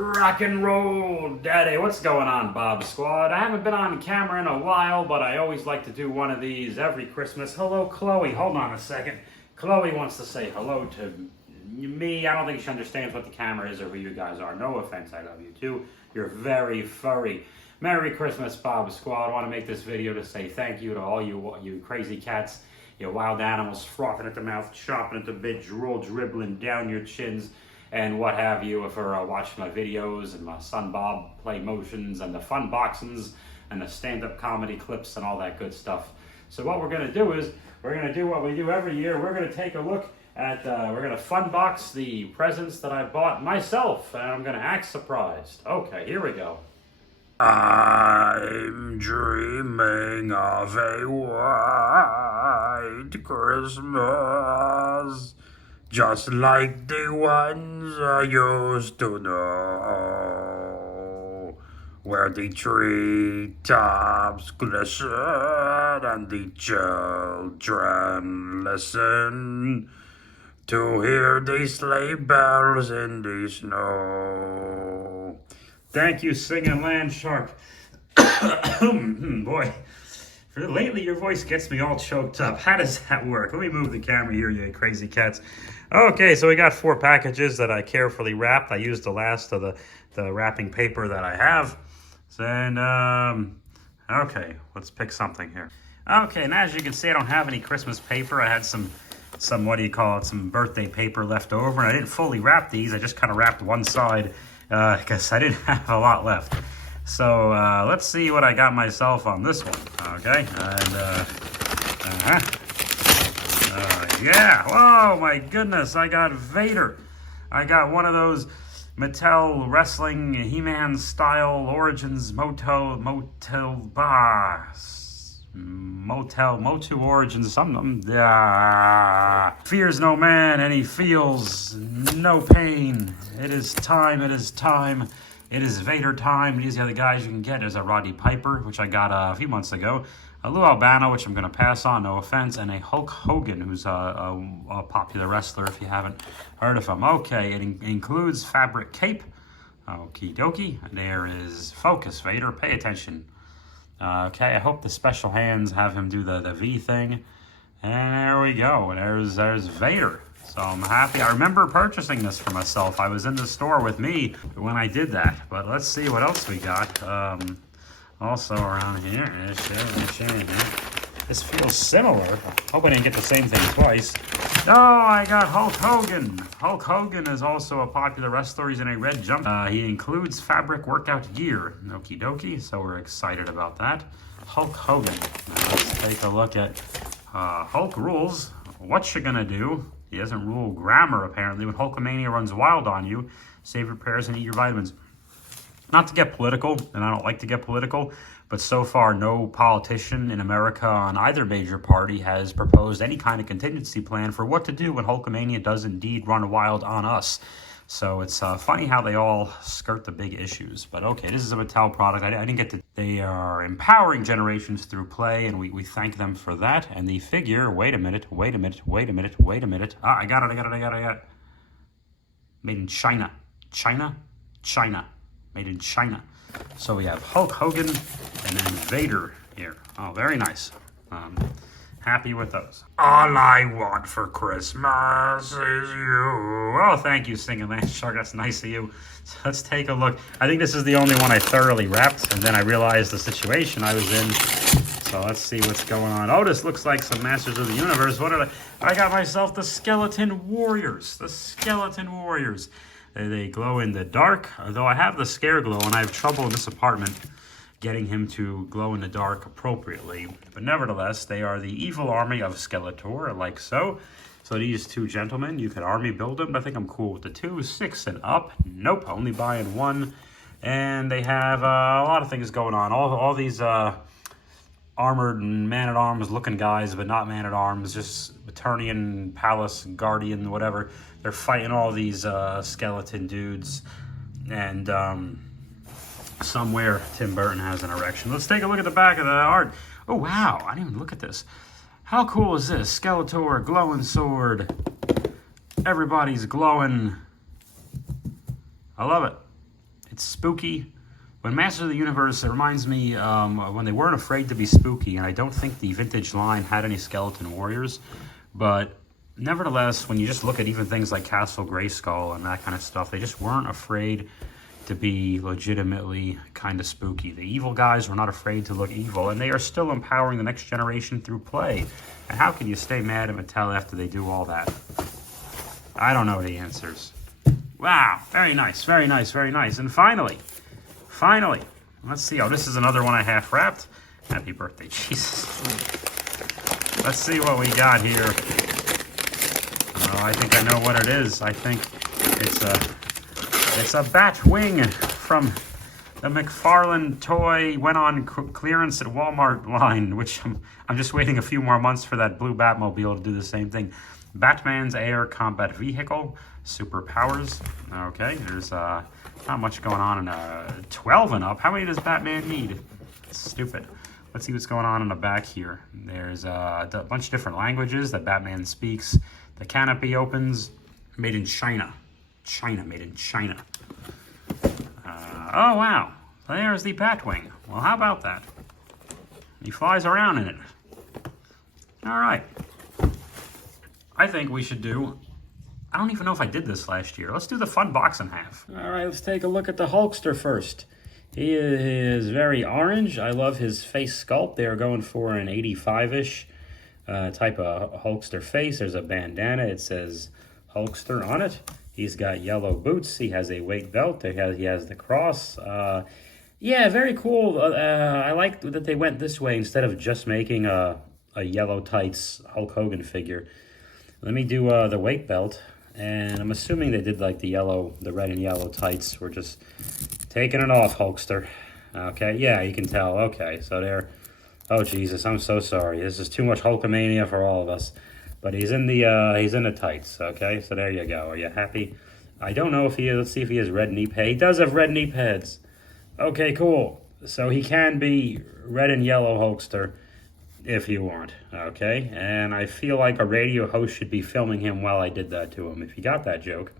Rock and roll, daddy. What's going on, Bob Squad? I haven't been on camera in a while, but I always like to do one of these every Christmas. Hello, Chloe. Hold on a second. Chloe wants to say hello to me. I don't think she understands what the camera is or who you guys are. No offense, I love you too. You're very furry. Merry Christmas, Bob Squad. I want to make this video to say thank you to all you crazy cats, you wild animals frothing at the mouth, chomping at the bit, drool dribbling down your chins, and what have you, for watching my videos and my son Bob play motions and the Funboxings and the stand-up comedy clips and all that good stuff. So what we're going to do is, we're going to do what we do every year. We're going to take a look at, we're going to funbox the presents that I bought myself, and I'm going to act surprised. Okay, here we go. I'm dreaming of a white Christmas, just like the ones I used to know, where the treetops glisten and the children listen to hear the sleigh bells in the snow. Thank you, singing land shark. Boy, lately your voice gets me all choked up. How does that work? Let me move the camera here, you crazy cats. Okay, so we got 4 packages that I carefully wrapped. I used the last of the wrapping paper that I have. And, okay, let's pick something here. Okay, and as you can see, I don't have any Christmas paper. I had some what do you call it, some birthday paper left over. And I didn't fully wrap these. I just kind of wrapped one side because I didn't have a lot left. So let's see what I got myself on this one, okay? And, yeah, oh my goodness, I got Vader. I got one of those Mattel Wrestling He-Man style Origins Motu Origins, something. Fears no man, and he feels no pain. It is time, it is time. It is Vader time. These are the guys you can get. There's a Roddy Piper, which I got a few months ago. A Lou Albano, which I'm going to pass on, no offense. And a Hulk Hogan, who's a popular wrestler, if you haven't heard of him. Okay, it includes fabric cape. Okie dokie. There is focus, Vader. Pay attention. Okay, I hope the special hands have him do the V thing. And there we go. There's Vader. So I'm happy. I remember purchasing this for myself. I was in the store with me when I did that. But let's see what else we got. Also around here. This feels similar. Hope I didn't get the same thing twice. Oh, I got Hulk Hogan. Hulk Hogan is also a popular wrestler. He's in a red jump. He includes fabric workout gear. Okie dokie. So we're excited about that. Hulk Hogan. Now let's take a look at Hulk rules. What you gonna do? He doesn't rule grammar, apparently. When Hulkamania runs wild on you, save your prayers and eat your vitamins. Not to get political, and I don't like to get political, but so far no politician in America on either major party has proposed any kind of contingency plan for what to do when Hulkamania does indeed run wild on us. So it's funny how they all skirt the big issues. But okay, this is a Mattel product. I didn't get to... They are empowering generations through play, and we thank them for that. And the figure... Wait a minute. Ah, I got it. Made in China. China. Made in China. So we have Hulk Hogan and then Vader here. Oh, very nice. Happy with those. All I want for Christmas is you. Oh, thank you, Singing Land Shark. That's nice of you. So let's take a look. I think this is the only one I thoroughly wrapped, and then I realized the situation I was in. So let's see what's going on. Oh, this looks like some Masters of the Universe. What are they? I got myself the Skeleton Warriors. The Skeleton Warriors. They glow in the dark, although I have the Scare Glow, and I have trouble in this apartment getting him to glow in the dark appropriately. But nevertheless, they are the evil army of Skeletor, like so. So these 2 gentlemen, you could army build them, but I think I'm cool with the 2. 6 and up. Nope, only buying 1. And they have a lot of things going on. All these armored and man-at-arms looking guys, but not man-at-arms, just Eternian, Palace, Guardian, whatever. They're fighting all these skeleton dudes. And somewhere Tim Burton has an erection. Let's take a look at the back of the art. Oh, wow. I didn't even look at this. How cool is this? Skeletor, glowing sword. Everybody's glowing. I love it. It's spooky. When Masters of the Universe, it reminds me when they weren't afraid to be spooky, and I don't think the vintage line had any skeleton warriors, but nevertheless, when you just look at even things like Castle Grayskull and that kind of stuff, they just weren't afraid to be legitimately kind of spooky. The evil guys were not afraid to look evil, and they are still empowering the next generation through play. And how can you stay mad at Mattel after they do all that? I don't know the answers. Wow, very nice, very nice, very nice. And finally, let's see. Oh, this is another one I half wrapped. Happy birthday, Jesus. Let's see what we got here. Oh, I think I know what it is. I think it's a bat wing from the McFarlane toy went on clearance at Walmart line, which I'm just waiting a few more months for that blue Batmobile to do the same thing. Batman's air combat vehicle, superpowers. Okay, there's not much going on in 12 and up. How many does Batman need? It's stupid. Let's see what's going on in the back here. There's a bunch of different languages that Batman speaks. The canopy opens. Made in China. Made in China. Oh, wow. There's the Batwing. Well, how about that? He flies around in it. All right. I think we should do... I don't even know if I did this last year. Let's do the Funboxing half. All right, let's take a look at the Hulkster first. He is very orange. I love his face sculpt. They are going for an 85-ish type of Hulkster face. There's a bandana. It says Hulkster on it. He's got yellow boots. He has a weight belt. He has the cross. Yeah, very cool. I like that they went this way instead of just making a yellow tights Hulk Hogan figure. Let me do the weight belt. And I'm assuming they did like the red and yellow tights. We're just taking it off, Hulkster. Okay, yeah, you can tell. Okay, so there. Oh Jesus, I'm so sorry. This is too much Hulkamania for all of us. But he's in the tights. Okay, so there you go. Are you happy? I don't know if he is. Let's see if he has red knee pads. He does have red knee pads. Okay, cool. So he can be red and yellow Hulkster if you want. Okay, and I feel like a radio host should be filming him while I did that to him. If you got that joke,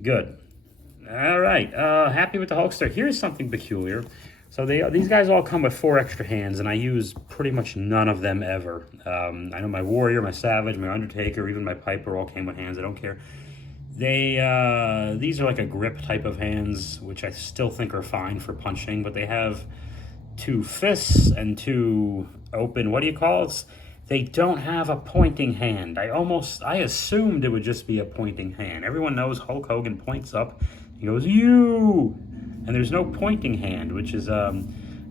good. All right, happy with the Hulkster. Here's something peculiar. So these guys all come with 4 extra hands, and I use pretty much none of them ever. I know my Warrior, my Savage, my Undertaker, even my Piper all came with hands. I don't care. These are like a grip type of hands, which I still think are fine for punching, but they have 2 fists and 2 open, what do you call it? They don't have a pointing hand. I assumed it would just be a pointing hand. Everyone knows Hulk Hogan points up. He goes, you! And there's no pointing hand, which is a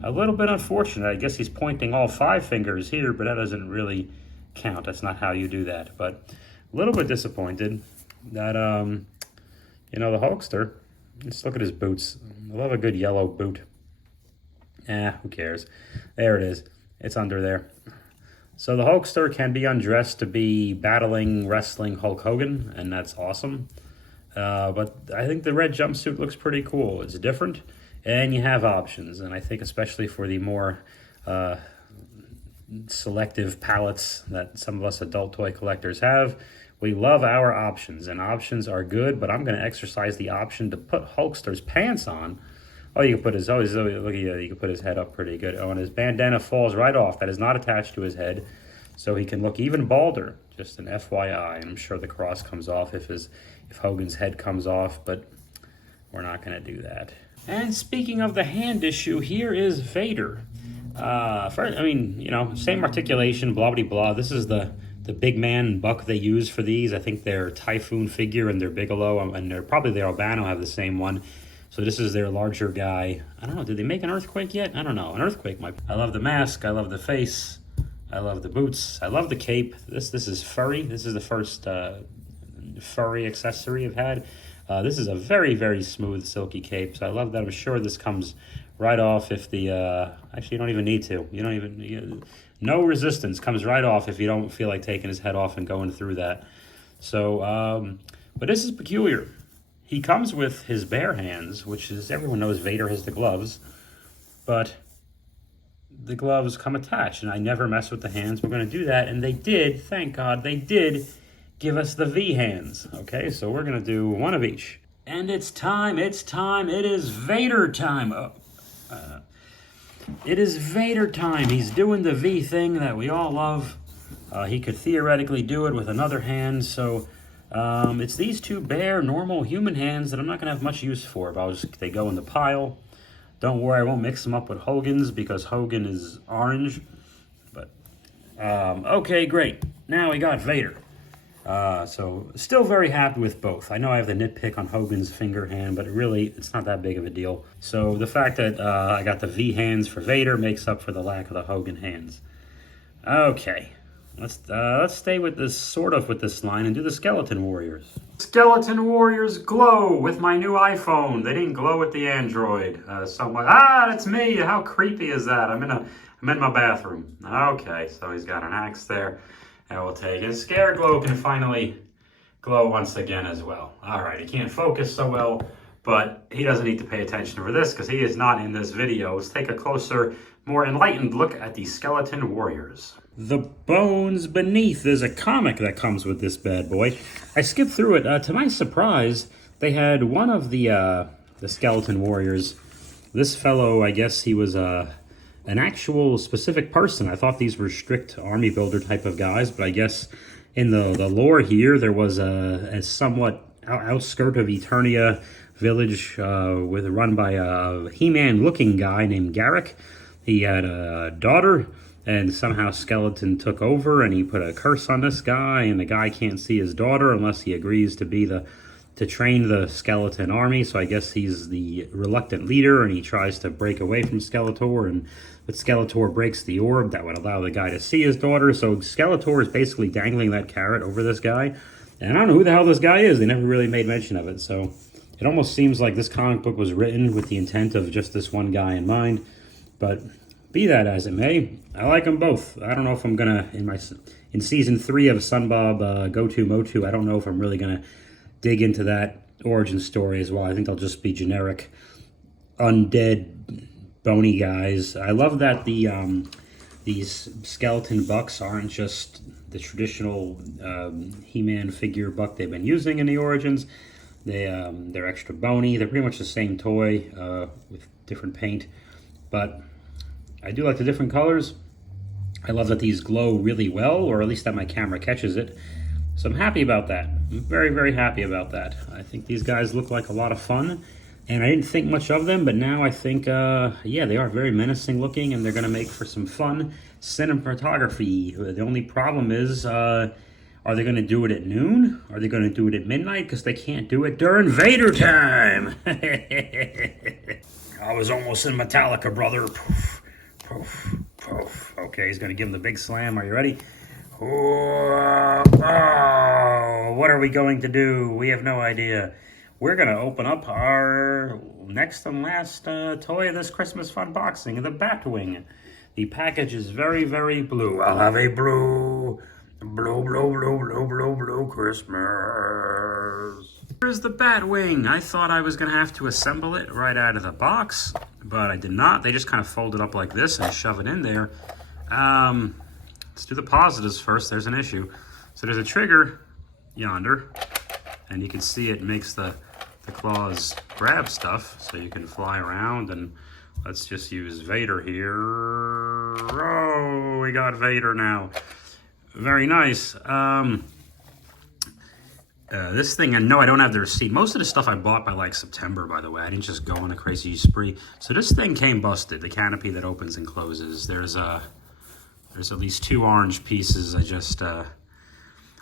little bit unfortunate. I guess he's pointing all 5 fingers here, but that doesn't really count. That's not how you do that. But a little bit disappointed that, the Hulkster, let's look at his boots. I love a good yellow boot. Who cares? There it is. It's under there. So the Hulkster can be undressed to be battling, wrestling Hulk Hogan, and that's awesome. But I think the red jumpsuit looks pretty cool. It's different, and you have options. And I think especially for the more selective palettes that some of us adult toy collectors have, we love our options, and options are good, but I'm going to exercise the option to put Hulkster's pants on. Oh, you can put his, look at you can put his head up pretty good. Oh, and his bandana falls right off. That is not attached to his head, so he can look even balder. Just an FYI, and I'm sure the cross comes off if Hogan's head comes off, but we're not going to do that. And speaking of the hand issue, here is Vader. Same articulation, blah, blah, blah. This is the big man buck they use for these. I think their Typhoon figure and their Bigelow, and their Albano have the same one. So this is their larger guy. I don't know, did they make an Earthquake yet? I don't know, an Earthquake might. I love the mask, I love the face, I love the boots, I love the cape. This is furry. This is the first furry accessory I've had. This is a very, very smooth, silky cape, so I love that. I'm sure this comes right off if the, actually you don't even need to. No resistance, comes right off if you don't feel like taking his head off and going through that. So, but this is peculiar. He comes with his bare hands, which is, everyone knows Vader has the gloves, but the gloves come attached, and I never mess with the hands. We're going to do that, and they did, thank God, they did give us the V hands. Okay, so we're going to do one of each. And it's time, it is Vader time. It is Vader time. He's doing the V thing that we all love. He could theoretically do it with another hand, so it's these two bare, normal human hands that I'm not going to have much use for. They go in the pile. Don't worry, I won't mix them up with Hogan's because Hogan is orange. But, okay, great. Now we got Vader. So still very happy with both. I know I have the nitpick on Hogan's finger hand, but really it's not that big of a deal. So the fact that I got the V hands for Vader makes up for the lack of the Hogan hands. Okay, let's stay with this with this line and do the Skeleton Warriors. Skeleton Warriors glow with my new iPhone. They didn't glow with the Android so much. Ah, that's me. How creepy is that? I'm in my bathroom. Okay, so he's got an axe there. I will take it. Scare Glow can finally glow once again as well. All right, he can't focus so well, but he doesn't need to pay attention for this because he is not in this video. Let's take a closer, more enlightened look at the Skeleton Warriors. The Bones Beneath. There's a comic that comes with this bad boy. I skipped through it. To my surprise, they had one of the Skeleton Warriors. This fellow, I guess he was an actual specific person. I thought these were strict army builder type of guys, but I guess in the lore here, there was a somewhat outskirt of Eternia village run by a He-Man looking guy named Garrick. He had a daughter, and somehow Skeleton took over, and he put a curse on this guy, and the guy can't see his daughter unless he agrees to train the Skeleton army. So I guess he's the reluctant leader, and he tries to break away from Skeletor, but Skeletor breaks the orb that would allow the guy to see his daughter. So Skeletor is basically dangling that carrot over this guy, and I don't know who the hell this guy is. They never really made mention of it, so it almost seems like this comic book was written with the intent of just this one guy in mind. But be that as it may, I like them both. I don't know if I'm gonna in season 3 of Sunbob Go-To Motu, I don't know if I'm really gonna dig into that origin story as well. I think they'll just be generic undead bony guys. I love that these skeleton bucks aren't just the traditional He-Man figure buck they've been using in the origins. They're extra bony. They're pretty much the same toy with different paint, but I do like the different colors. I love that these glow really well, or at least that my camera catches it. So I'm happy about that. I'm very, very happy about that. I think these guys look like a lot of fun. And I didn't think much of them, but now I think, yeah, they are very menacing looking, and they're going to make for some fun cinematography. The only problem is, are they going to do it at noon? Are they going to do it at midnight? Because they can't do it during Vader time. I was almost in Metallica, brother. Poof, poof, poof. Okay, he's going to give him the big slam. Are you ready? Oh, what are we going to do? We have no idea. We're going to open up our next and last toy of this Christmas Funboxing, the Batwing. The package is very, very blue. I'll have a blue Christmas. Here's the Batwing. I thought I was going to have to assemble it right out of the box, but I did not. They just kind of fold it up like this and shove it in there. Let's do the positives first. There's an issue. So there's a trigger yonder, and you can see it makes the claws grab stuff, so you can fly around. And let's just use Vader here. Oh, we got Vader now. Very nice. This thing, and no, I don't have the receipt. Most of the stuff I bought by like September, by the way. I didn't just go on a crazy spree. So this thing came busted. The canopy that opens and closes. There's at least 2 orange pieces.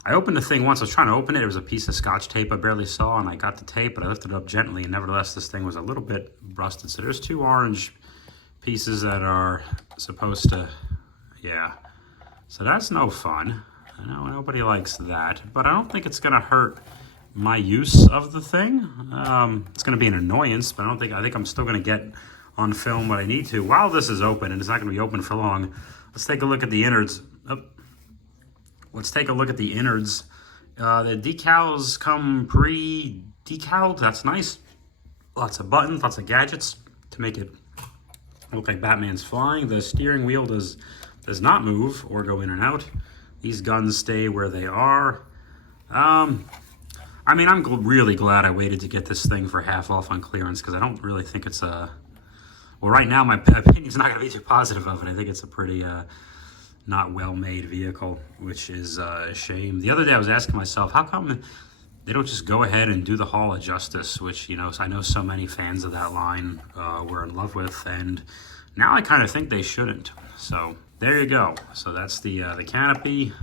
I opened the thing once. I was trying to open it. It was a piece of Scotch tape I barely saw, and I got the tape, but I lifted it up gently, and nevertheless, this thing was a little bit rusted. So there's 2 orange pieces that are supposed to, yeah. So that's no fun. I know nobody likes that, but I don't think it's going to hurt my use of the thing. It's going to be an annoyance, but I think I'm still going to get on film what I need to. While this is open, and it's not going to be open for long, let's take a look at the innards. Let's take a look at the innards. The decals come pre-decaled. That's nice. Lots of buttons, lots of gadgets to make it look like Batman's flying. The steering wheel does not move or go in and out. These guns stay where they are. I'm I mean, I'm really glad I waited to get this thing for half off on clearance because I don't really think it's a... Well, right now my opinion's not going to be too positive of it. I think it's a pretty not well-made vehicle, which is a shame. The other day I was asking myself, how come they don't just go ahead and do the Hall of Justice, which, you know, I know so many fans of that line were in love with, and now I kind of think they shouldn't. So there you go. So that's the canopy.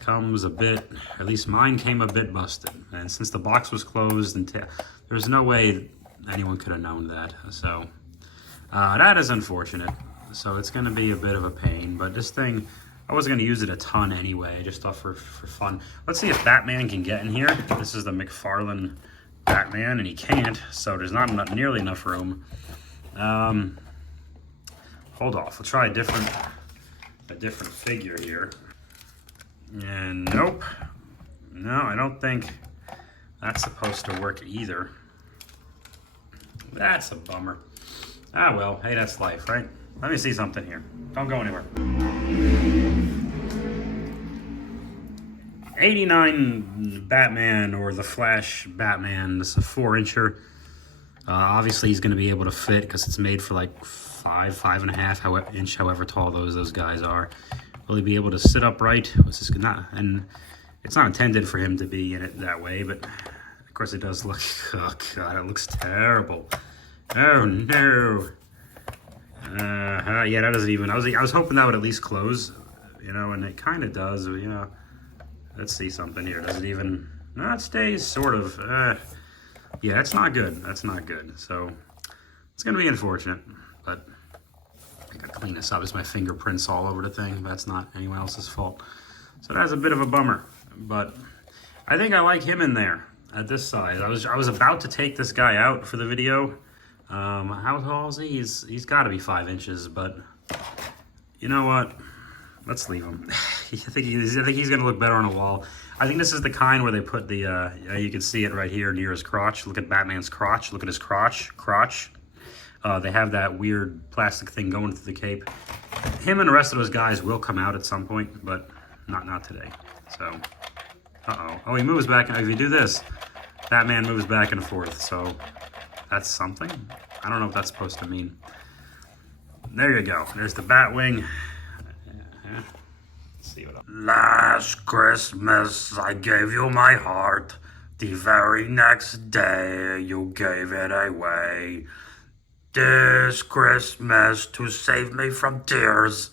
Comes a bit, at least mine came a bit busted, and since the box was closed and there's no way anyone could have known that, so that is unfortunate. So it's going to be a bit of a pain, but this thing, I wasn't going to use it a ton anyway. I just thought for fun. Let's see if Batman can get in here. This is the McFarlane Batman, and he can't, so there's not nearly enough room. Hold off, we'll try a different figure here. And nope. No, I don't think that's supposed to work either. That's a bummer. Ah, well, hey, that's life, right? Let me see something here. Don't go anywhere. 89 Batman, or the Flash Batman. This is a 4-incher. Obviously, he's going to be able to fit because it's made for like 5.5 inch, however tall those guys are. Will he be able to sit upright? And it's not intended for him to be in it that way, but of course it does look, oh God, it looks terrible. Oh no. Yeah, that doesn't even, I was hoping that would at least close, you know, and it kind of does, you know. Let's see something here. Does it even, no, it stays sort of, yeah, it's not good. That's not good. So it's going to be unfortunate, but I gotta clean this up. There's my fingerprints all over the thing. That's not anyone else's fault. So that's a bit of a bummer, but I think I like him in there at this size. I was about to take this guy out for the video. How tall is he? He's got to be 5 inches, but you know what? Let's leave him. I think he's gonna look better on a wall. I think this is the kind where they put the you can see it right here near his crotch. Look at Batman's crotch. Look at his crotch. They have that weird plastic thing going through the cape. Him and the rest of those guys will come out at some point, but not today. So, oh, he moves back. If you do this, Batman moves back and forth. So that's something. I don't know what that's supposed to mean. There you go. There's the Batwing. Let's see what else. Last Christmas, I gave you my heart. The very next day, you gave it away. This Christmas, to save me from tears,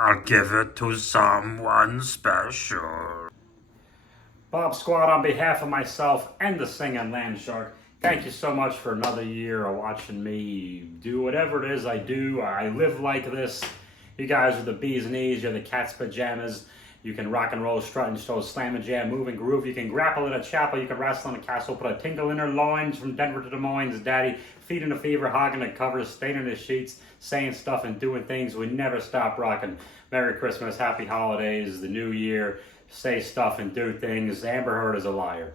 I'll give it to someone special. Bob Squad, on behalf of myself and the Singing Land Shark, thank you so much for another year of watching me do whatever it is I do. I live like this. You guys are the bee's knees, you're the cat's pajamas. You can rock and roll, strut and stow, slam and jam, move and groove. You can grapple at a chapel, you can wrestle in a castle, put a tinkle in her loins from Denver to Des Moines. Daddy, feeding a fever, hogging the covers, staining the sheets, saying stuff and doing things. We never stop rocking. Merry Christmas, happy holidays, the new year. Say stuff and do things. Amber Heard is a liar.